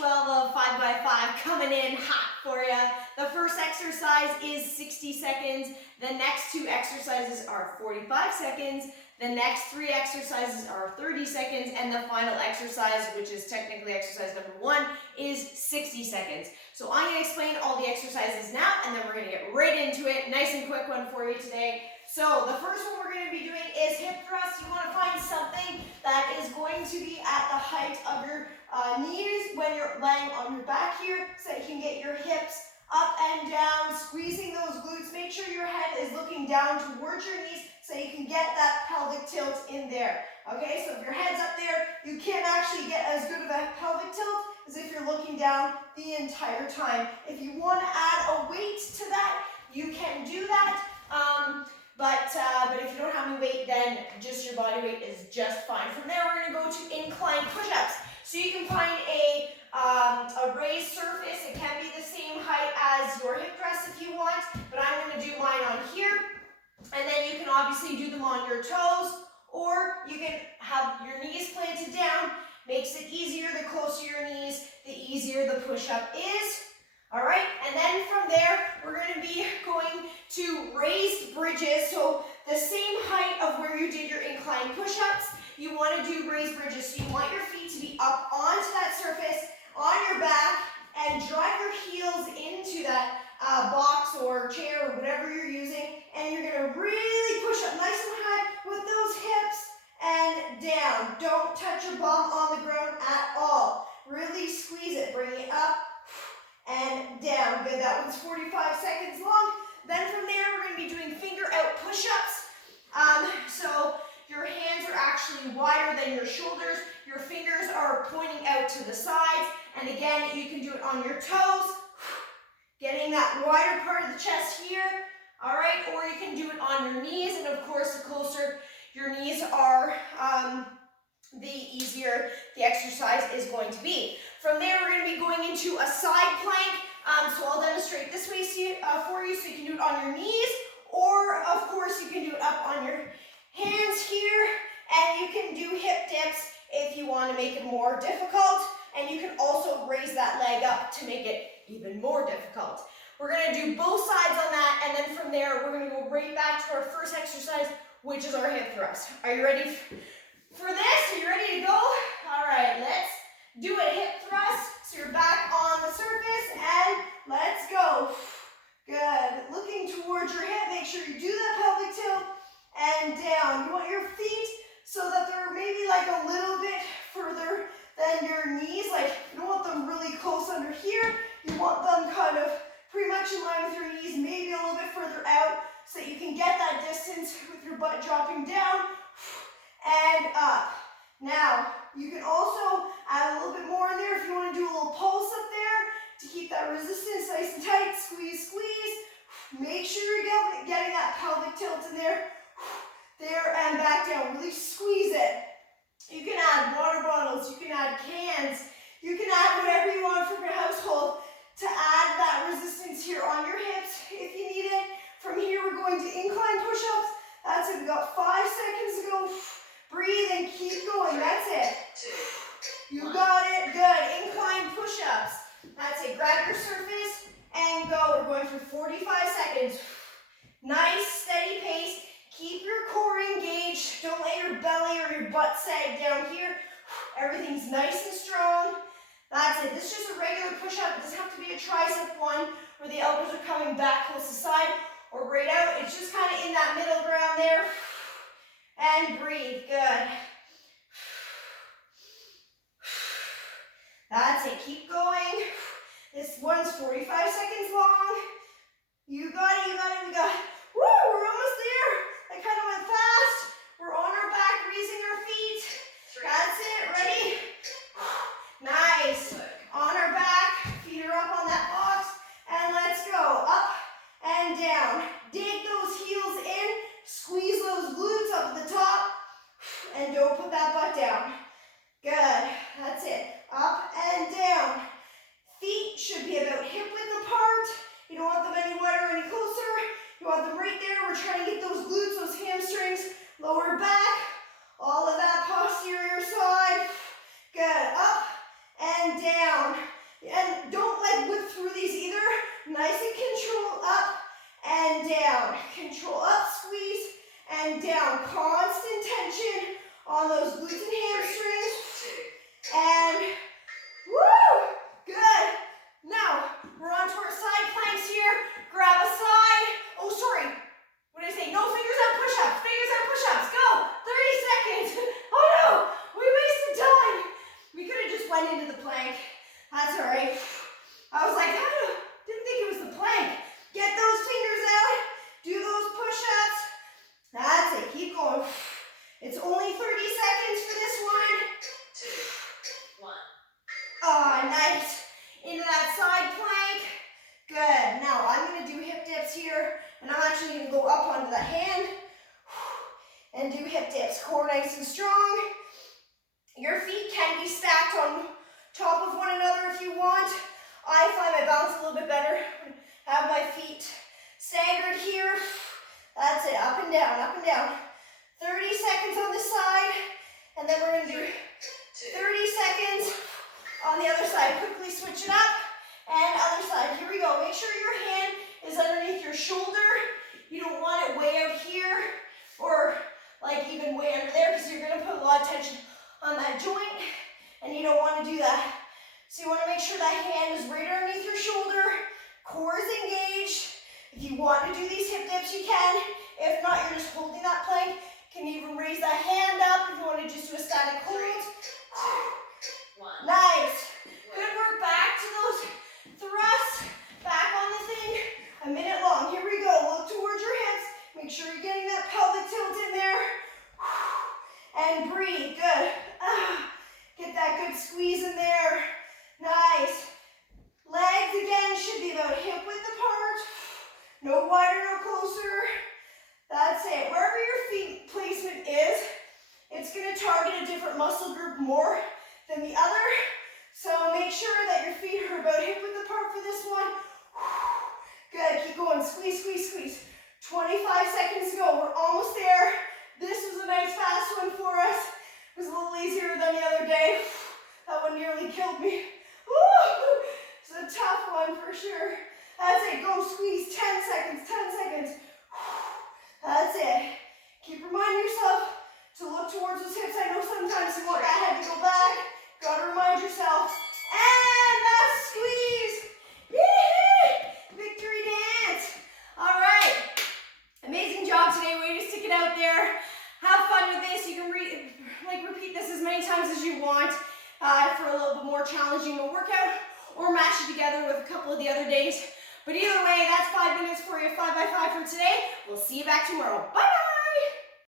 12 of 5x5 coming in hot for you. The first exercise is 60 seconds. The next two exercises are 45 seconds. The next three exercises are 30 seconds. And the final exercise, which is technically exercise number 1, is 60 seconds. So I'm going to explain all the exercises now, and then we're going to get right into it. Nice and quick one for you today. So the first one we're going to be doing is hip thrust. You want to find something that is going to be at the height of your knees when you're laying on your back here, so you can get your hips up and down, squeezing those glutes. Make sure your head is looking down towards your knees so you can get that pelvic tilt in there. Okay, so if your head's up there, you can't actually get as good of a pelvic tilt as if you're looking down the entire time. If you want to add a weight to that, you can do that. But if you don't have any weight, then just your body weight is just fine. From there, we're going to go to incline push-ups. So you can find a raised surface. It can be the same height as your hip thrust if you want, but I'm going to do mine on here. And then you can obviously do them on your toes, or you can have your knees planted down. Makes it easier. The closer your knees, the easier the push-up is. All right, and then from there, we're going to be going to raised bridges. So the same height of where you did your incline push-ups, you want to do raised bridges. So you want your feet to be up onto that surface, on your back, and drive your heels into that box or chair or whatever you're using. And you're going to really push up nice and high with those hips and down. Don't touch your bum on the ground at all. Really squeeze it. Bring it up and down. Good. That one's 45 seconds long. Then from there, we're going to be doing finger out push-ups. So your hands are actually wider than your shoulders. Your fingers are pointing out to the sides. And again, you can do it on your toes, getting that wider part of the chest here. All right, or you can do it on your knees. And of course, the closer your knees are, the easier the exercise is going to be. From there, we're going to be going into a side plank. So I'll demonstrate this way for you, so you can do it on your knees, or of course you can do it up on your hands here, and you can do hip dips if you want to make it more difficult, and you can also raise that leg up to make it even more difficult. We're going to do both sides on that, and then from there, we're going to go right back to our first exercise, which is our hip thrust. Are you ready for this? Are you ready to go? All right, let's do a hip thrust. So you're back on the surface, and let's go. Good. Looking towards your hip, make sure you do that pelvic tilt and down. You want your feet so that they're maybe like a little bit further than your knees. Like, you don't want them really close under here. You want them kind of pretty much in line with your knees, maybe a little bit further out, so that you can get that distance with your butt dropping down and up. Now, you can also add a little bit more in there if you want to do a little pulse up there to keep that resistance nice and tight. Squeeze, squeeze. Make sure you're getting that pelvic tilt in there. There and back down. Really squeeze it. You can add water bottles. You can add cans. You can add whatever you want from your household to add that resistance here on your hips if you need it. From here, we're going to incline push-ups. That's it. We've got 5 seconds to go. Breathe and keep going. That's it. You got it. Good. Incline push-ups. That's it. Grab your surface and go. We're going for 45 seconds. Nice, steady pace. Keep your core engaged. Don't let your belly or your butt sag down here. Everything's nice and strong. That's it. This is just a regular push-up. It doesn't have to be a tricep one where the elbows are coming back close to the side or right out. It's just kind of in that middle ground there. And breathe. Good. That's it. Keep going. This one's 45 seconds long. You got it. You got it. We got it. Woo! We're almost there. That kind of went fast. We're on our back, raising our feet. That's it. Ready? Nice. On our back. Feet are up on that box. And let's go. Up and down. Dig those heels in. Squeeze those glutes up at the top. And don't put that butt down. Good. That's it. Up and down. Feet should be about hip width apart. You don't want them any wider or any closer. You want them right there. We're trying to get those glutes, those hamstrings, lower back. All of that posterior side. Good. Up and down. down. And don't like whip through these either. Nice and control, up and down. Control, up, squeeze, and down. Constant tension on those glutes and hamstrings. And woo! Good. Now, we're on to our side planks here. Grab a side. Oh, sorry. What did I say? No, fingers out push-ups. Fingers out push-ups. Go. 30 seconds. Oh no, we wasted time. We could have just went into the plank. That's all right. I was like, I didn't think it was the plank. Get those fingers out. Do those push-ups. That's it. Keep going. It's only 30 seconds for this one. 2, 1. Oh, nice. Into that side plank. Good. Now I'm going to do hip dips here. And I'm actually going to go up onto the hand. And do hip dips. Core nice and strong. Your feet can be stacked on top of one another if you want. I find my balance a little bit better. Have my feet staggered here. That's it. Up and down, up and down. 30 seconds on this side. And then we're going to do 30 seconds on the other side. Quickly switch it up. And other side. Here we go. Make sure your hand is underneath your shoulder. You don't want it way out here or like even way under there because you're going to put a lot of tension on that joint and you don't want to do that. So you want to make sure that hand is right underneath your shoulder. Core is engaged. If you want to do these hip dips, you can. If not, you're just holding that plank. You can even raise that hand up if you want to just do a static hold. 2, 1. Nice. Good work. Back to those thrusts. Back on the thing. A minute long. Here we go. Look towards your hips. Make sure you're getting that pelvic tilt in there. And breathe. Good. Get that good squeeze in there. Nice. Legs again should be about hip width apart. No wider, no closer. That's it. Wherever your feet placement is, it's going to target a different muscle group more than the other. So make sure that your feet are about hip width apart for this one. Good. Keep going. Squeeze, squeeze, squeeze. 25 seconds to go. We're almost there. This was a nice fast one for us. It was a little easier than the other day. That one nearly killed me. Woo! It's a tough one for sure. That's it. Go squeeze. 10 seconds. 10 seconds. That's it. Keep reminding yourself to look towards those hips. I know sometimes you want that head to go back. Gotta remind yourself. And that squeeze. Yay! Victory dance. All right. Amazing job today. Way to stick it out there. Have fun with this. You can repeat this as many times as you want for a little bit more challenging a workout, or mash it together with a couple of the other days. But either way, that's 5 minutes for you, 5 by 5 for today. We'll see you back tomorrow. Bye.